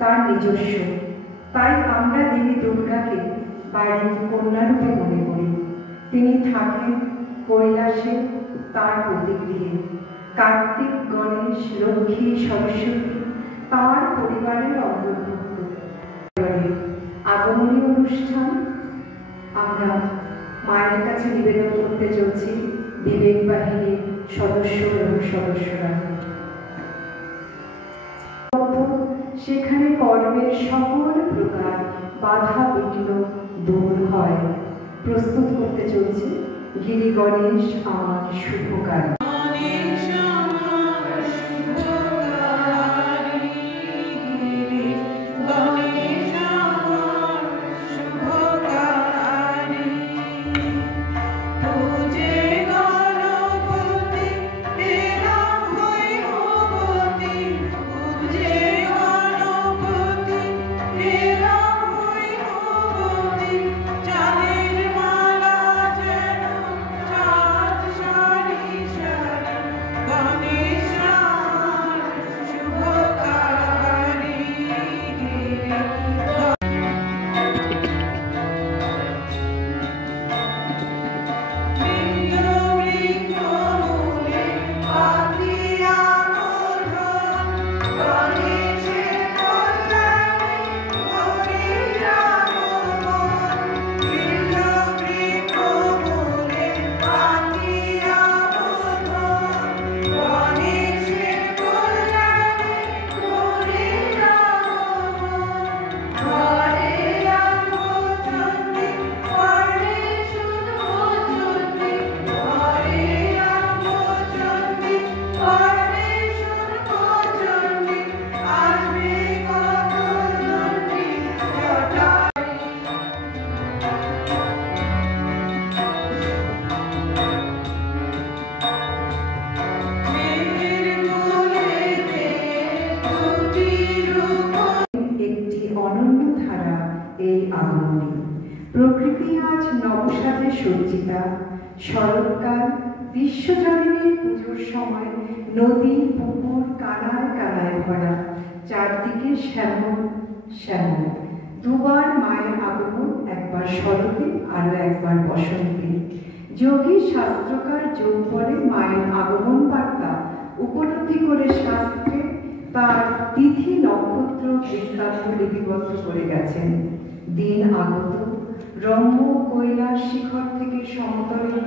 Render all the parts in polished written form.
তার নিজস্ব। তাই আমরা দেবী দুর্গাকে বাড়ির কন্যারূপে মনে করি। তিনি থাকেন কৈলাসে, তার প্রতিগৃহে। কার্তিক, গণেশ, লক্ষ্মী, সরস্বতী তার পরিবারের অন্তর্ভুক্ত। আগমনী অনুষ্ঠান আমরা মায়ের কাছে নিবেদন করতে চলছি বিবেক বাহিনীর সদস্য এবং সদস্যরা। সেখানে কর্মের সকল প্রকার বাধা বিঘ্ন দূর হয়। প্রস্তুত করতে চলছে গিরি গণেশ আমার শুভকারী। প্রকৃতি আজ নবসাজে সজ্জিতা। শরৎকাল বিশ্বজনীনের পুজোর সময় নদী পুকুর কানায় কানায় ভরা, চারদিকে শ্যামল শ্যামল। দুবার মায়ের আগমন, একবার শরতে আরো একবার বসন্তে। যোগী শাস্ত্রকার যোগ বলে মায়ের আগমন বার্তা উপলব্ধি করে শাস্ত্রে তার তিথি নক্ষত্র বৃত্তান্ত লিপিবদ্ধ করে গেছেন। দিন আগত রম্য কৈলাস শিখর থেকে সমতলে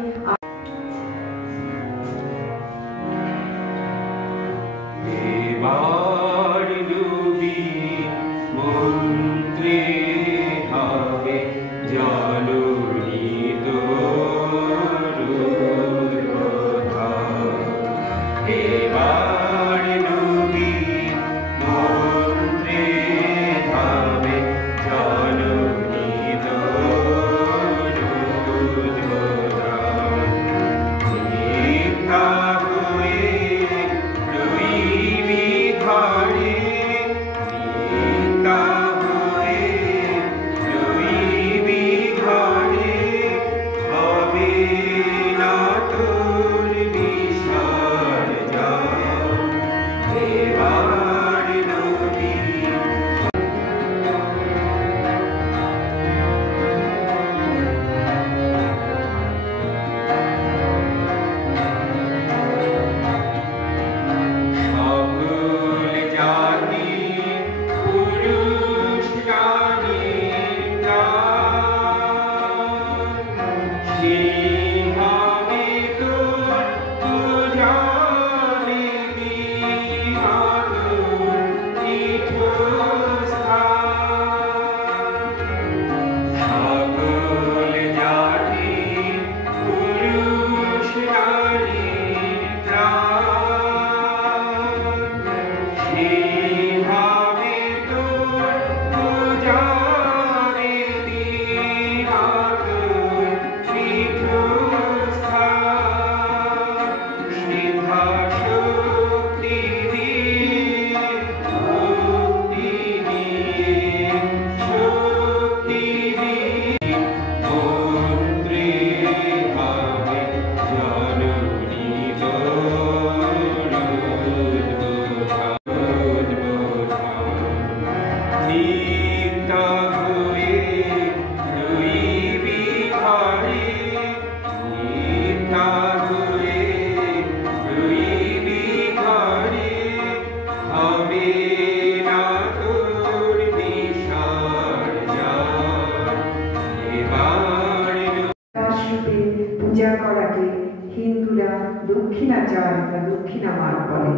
দক্ষিণামার বলে।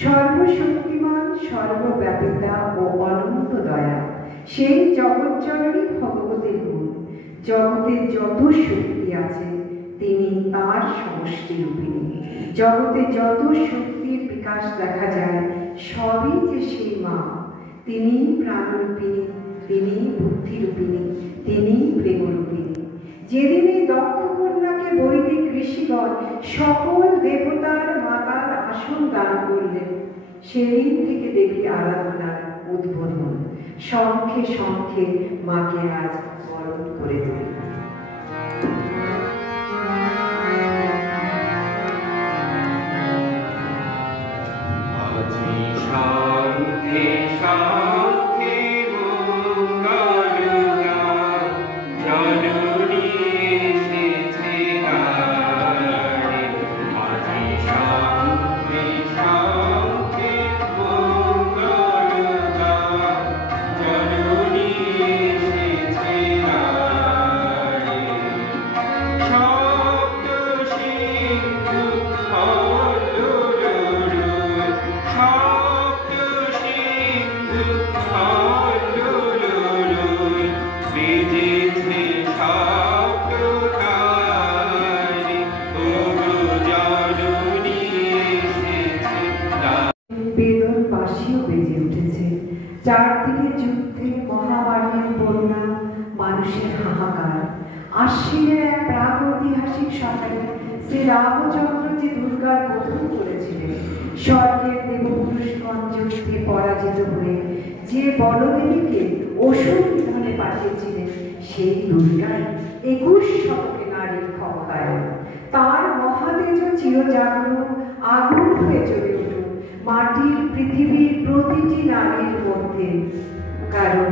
সর্বশক্তিমান, সর্বব্যাপিতা ও অনন্ত দয়া সেই জগৎজননী ভগবতীর গুণ। জগতের যত শক্তি আছে তিনি তার সমষ্টি রূপিণী। জগতে যত শক্তির বিকাশ দেখা যায় সবই যে সেই মা। তিনি প্রাণরূপিণী, তিনি বুদ্ধিরূপিণী, তিনি প্রেমরূপিণী। যেদিন এই দক্ষ কন্যাকে বৈদিক ঋষিগণ সকল দেবতার মাতার আসন দান করলেন, সেদিন থেকে দেবীর আরাধনার উদ্বোধন। শঙ্খে শঙ্খে মাকে আজ বরণ করে তুলি। চারদিকে যুদ্ধে, মহামারীর বন্যা, মানুষের হাহাকার। আশ্বিনের এক প্রাগৈতিহাসিক সকালে শ্রী রামচন্দ্র যে দুর্গার বোধন করেছিলেন, স্বর্গের দেবপুরুষগণ যুদ্ধে পরাজিত হয়ে যে বলদেবীকে অসুর বিধানে পাঠিয়েছিলেন, সেই দুর্গাই 21 শতকে নারীর ক্ষমতায়। তার মহাতেজ চিরজাগ্রত আগুন হয়ে চলে উঠুন মাটির পৃথিবীর প্রতিটি নারীর মধ্যে। কারণ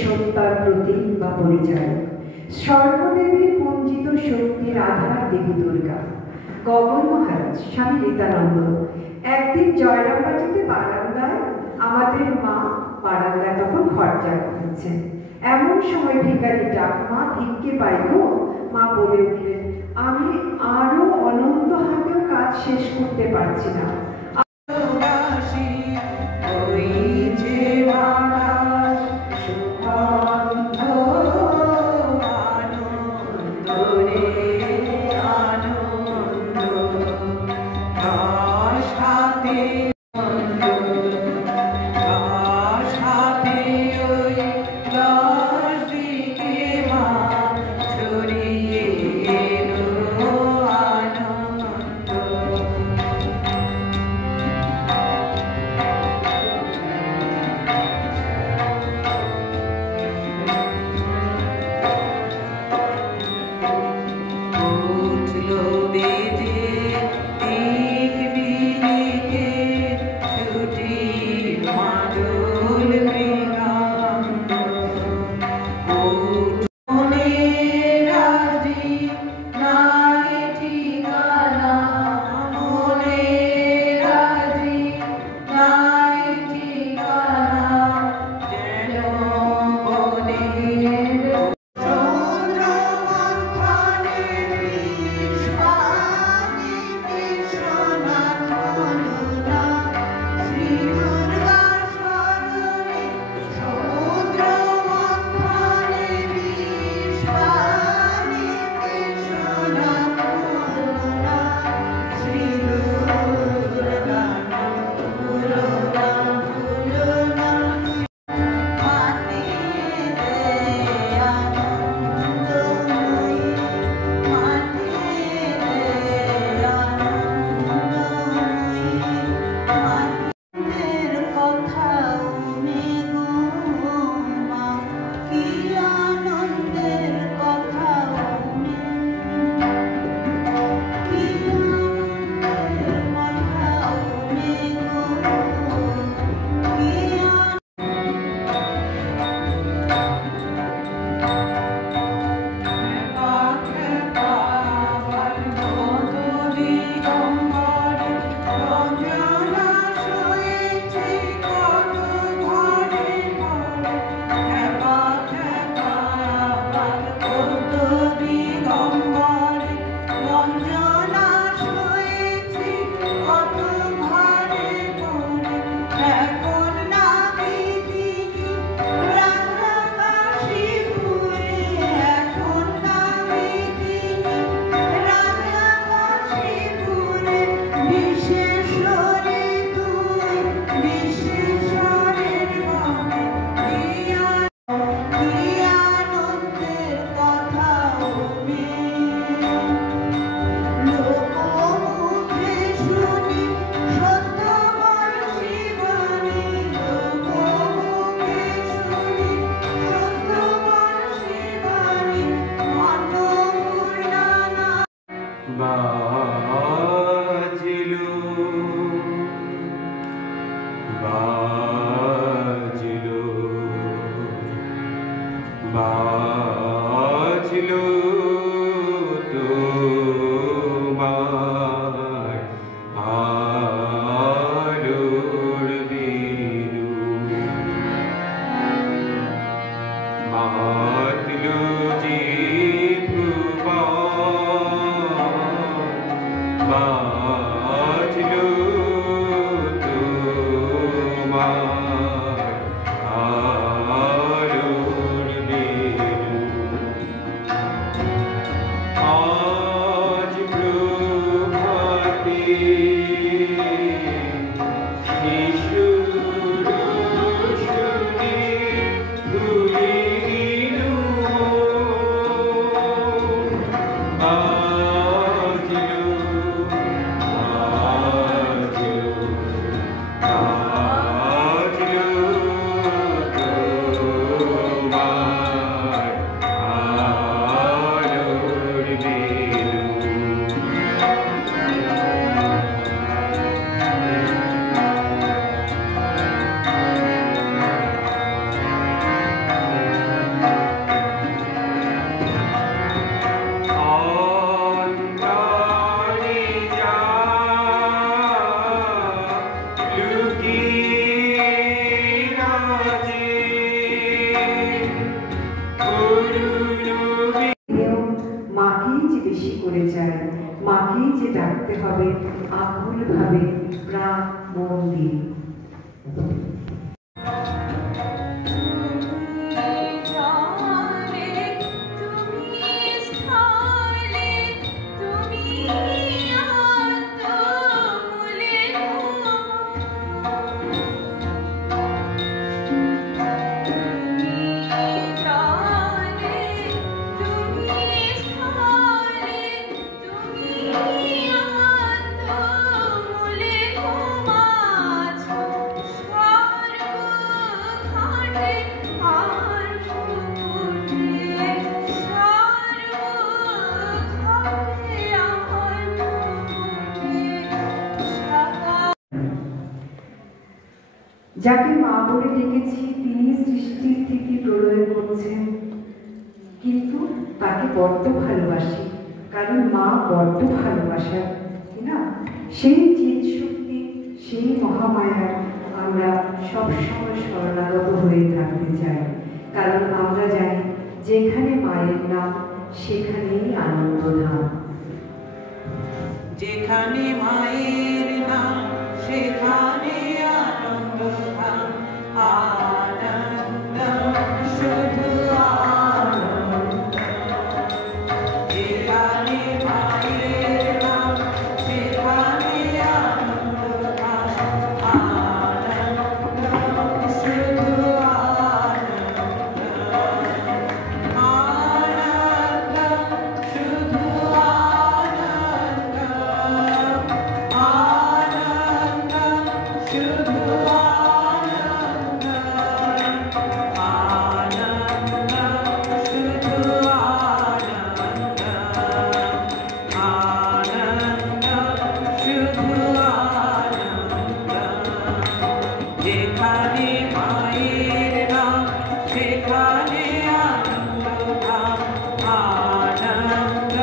সত্তার প্রতীক বা পরিচয়। সর্বদেবীর পঞ্জিত শক্তির আধার দেবী দুর্গা। গগন মহারাজ স্বামী নিত্যানন্দ একদিন জয়রামবাটিতে বারান্দায়, আমাদের মা বারান্দায় তখন খরচা করছেন, এমন সময় ভিখারি ডাক, মা ভিক্ষে পাইব। মা বলে উঠলেন, আমি আরো অনন্ত হাতেও কাজ শেষ করতে পারছি না। বাজলো তোমার আলোর বেলু, মাতলো যে ভুবন, বাজলো তোমার আলোর বেলু। আজ প্রভাতে শিশুর শুনে ভুলে গেল বাজলো তোমার আলোর বেলু। অন্তরে যা লুকিয়ে আছে করুণ কেউ মাকেই যে বেশি করে চায়, মাকেই যে ডাকতে হবে আকুল ভাবে প্রাণ মন দিয়ে। যাকে মা বলে ডেকেছি তিনি সৃষ্টি স্থিতি প্রলয় করছেন, কিন্তু তাকে বড্ড ভালোবাসি, কারণ মা বড্ড ভালোবাসার, না? সেই চিৎ শক্তি, সেই মহামায়ার আমরা সবসময় শরণাগত হয়ে থাকতে চাই, কারণ আমরা জানি যেখানে মায়ের নাম সেখানেই আনন্দধাম। যেখানে মায়ের নাম সেখানে আনন্দধাম, আনন্দ শুধু আনন্দ। যেখানে মায়ের নাম সেখানে আনন্দধাম, আনন্দ শুধু আনন্দ, আনন্দ শুধু আনন্দ, আনন্দ শুধু আনন্দ, আনন্দ শুধু আনন্দ, আনন্দ শুধু আনন্দ। যেখানে মায়ের নাম সেখানে আনন্দধাম, আনন্দ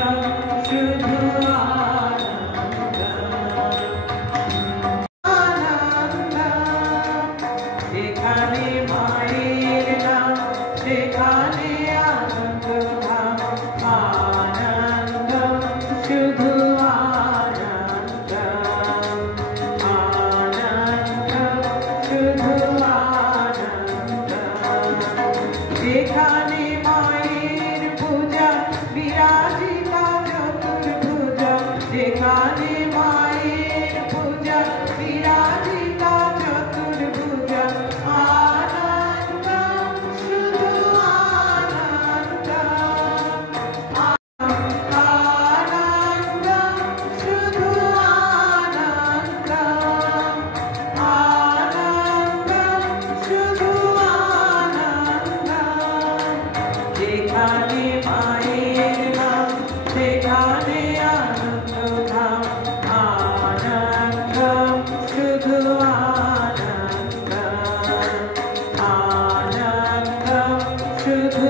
শুধু আনন্দ, আনন্দ। যেখানে মায়ের নাম সেখানে আনন্দধাম, আনন্দ শুধু আনন্দ, আনন্দ শুধু আনন্দ। যেখানে মায়ের পূজা বিরাজিতা চতুর্ভুজা, যেখানে মায়ের পূজা বিরাজিতা চতুর্ভুজা, আনন্দ শুধু আনন্দ, আনন্দ শুধু আনন্দ, আনন্দ শুধু আনন্দ। যেখানে মায়ের নাম সেখানে আনন্দধাম, আনন্দ শুধু আনন্দ, আনন্দ শুধু